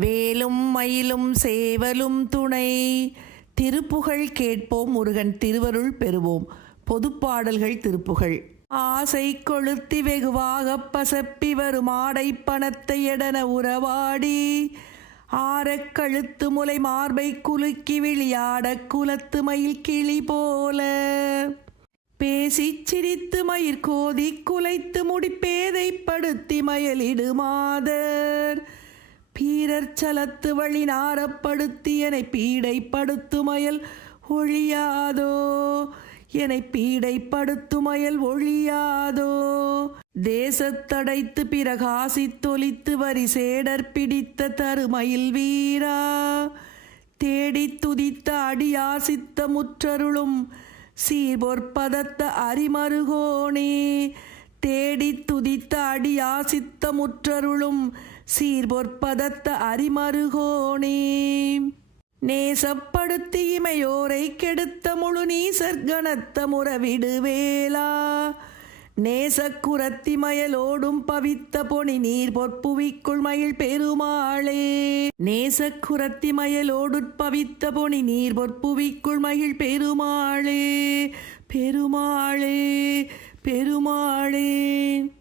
வேலும் மயிலும் சேவலும் துணை. திருப்புகழ் கேட்போம் முருகன் திருவருள் பெறுவோம். பொதுப்பாடல்கள் திருப்புகழ். ஆசை கொளுத்தி வெகுவாக பசப்பி வரும் ஆடை பணத்தை எடன உறவாடி. ஆரக் கழுத்து முலை மார்பை குலுக்கி விளையாட குலத்து மயில் கிளி போல. பேசிச் சிரித்து மயிர் கோதி குலைத்து முடிப்பேதைப்படுத்தி மயலிடு மாதர். பீரர் சலத்து வழி நாரப்படுத்தி என்னை பீடைப்படுத்துமயல் ஒழியாதோ? என்னை பீடைப்படுத்துமயல் ஒழியாதோ? தேசத்தடைத்து பிரகாசி தொலித்து வரி சேடர் பிடித்த தருமயில் வீரா? தேடி துதித்த அடியாசித்த முற்றருளும் சீர்பொற்பதத்த அரிமருகோணே தேடி துதித்த அடியாசித்த முற்றருளும் சீர்பொற்பதத்த அரிமருகோணே நேசப்படுத்தி இமையோரை கெடுத்த முழு நீசர்கணத்த முறவிடுவேலா நேசக்குரத்தி மயலோடும் பவித்த பொனி நீர் பொற்புவிக்குள் மயில் பெருமாளே. நேசக்குரத்தி மயலோடுட்பவித்த பொனி நீர் பொற்புவிக்குள் மயில் பெருமாளே. பெருமாளே பெருமாளே.